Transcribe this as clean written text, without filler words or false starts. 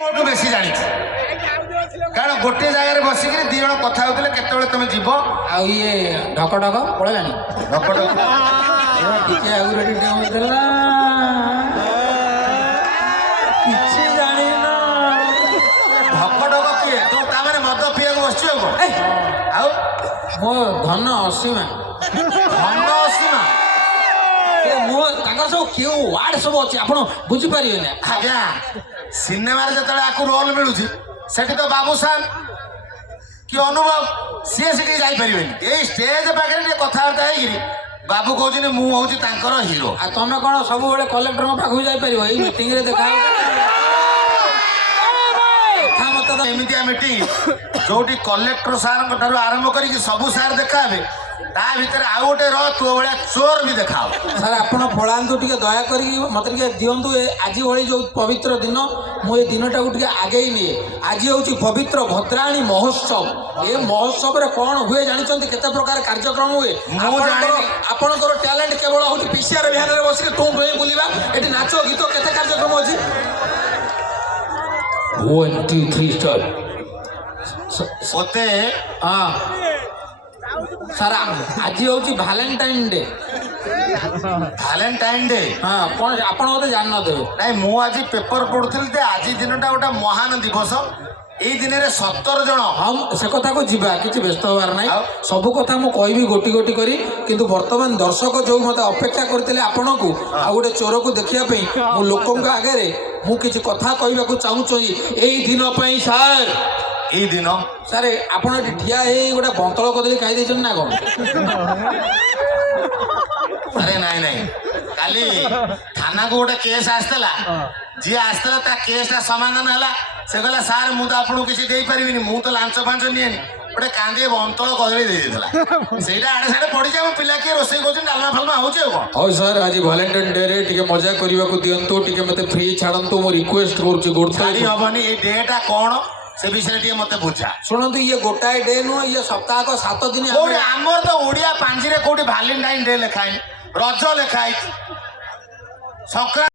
बेसी जानी कारण गोटे जगह बसिक दी जन कथा होते केतले तुम जीव आउ ये ढक ढक पड़ेलानी ढक ढक टिके आगु रेडी टाइम देला किछि जानी ना ढक ढक किए तू कामरे मद पिया को बसछु आउ मो धन असीमा धन असीमा ए मो ताकर सब केउ वार्ड सब अछि आपण बुझि परिबे ना आज्ञा सिनेमा रे जतले आकु रोल मिलुछि सेठी तो बाबूसान कि अनुभव सी सेठी जाई परिबेनी ए स्टेज पाखे टे कथावार्ता हेगिरी बाबू कहउछि मु होउछि तांकर हीरो आ तमे कोन सब बेले कलेक्टर को पाखु जाई परिबो ए मीटिंग रे देखा था मत तो एमितिया मीटिंग जोटी कलेक्टर सार ठारू आरंभ करी सबु सार देखाबे ता भीतर आ गोटे र तो बळिया चोर भी देखाओ सर आपण पळांतु टिके दया करी मते टिके दियंतु आज होली जो पवित्र दिन मु ए दिनटा को टिके आगे ही निए आज होची पवित्र भद्राणी महोत्सव ए महोत्सव रे कोन हुए जानि चंती केते प्रकार कार्यक्रम हुए आपणकर टैलेंट केवल होची पीसीआर बिहार रे बसी के टू डोई बुलिबा एटी नाचो गीत केते कार्यक्रम होची 1 2 3 स्टार्ट ओते हां सर आज होची वैलेंटाइन डे वैलेंटाइन डे हाँ कौन आपण बोधे जान देवे नहीं मु आज पेपर पढ़ुଥିଲି जे आज दिनटा गोटे महान दिवस एई दिन रे 17 जन हम से कथा को जीवा किछि व्यस्त होबार नाही सब कथा मु कहबी गोटी गोटी करी किंतु वर्तमान दर्शक जो मते अपेक्षा करथिले आपण को आ गोटे चोर को देखिया पई मु लोकन का आगे रे मु किछि कथा कहबा को चाहू छी एई दिन पई सर एई दिन सर आपण ठिया हे गोटे बंतळ कदली खाई देछन ना कोन अरे नहीं नहीं काली थाना को गोटे केस आसला जी आसला ता केस ता समाधान हला से कहला सर मु तो आपन किसी देई परिबिनी मु तो लांच पांच नियनी गोटे कांदे बंतळ कदली दे देला सेटा आडे साडे पड़ी जा पिला के रोसई कोछन डालमा फलमा होचे कोन हो सर आज वैलेंटाइन डे रे टिके मजा करबा को दियंतु टिके मते फ्री छाडंतु मो रिक्वेस्ट करूची गुड छाड़ी हबनी ए डेटा कोन से विषय टिके मते बुझा सुनंतु ये गोटाए डे नु ये सप्ताह को 7 दिन कोडी हमर तो ओडिया पांजी रे कोडी वैलेंटाइन डे लिखाई रज लिखाई संक्रांति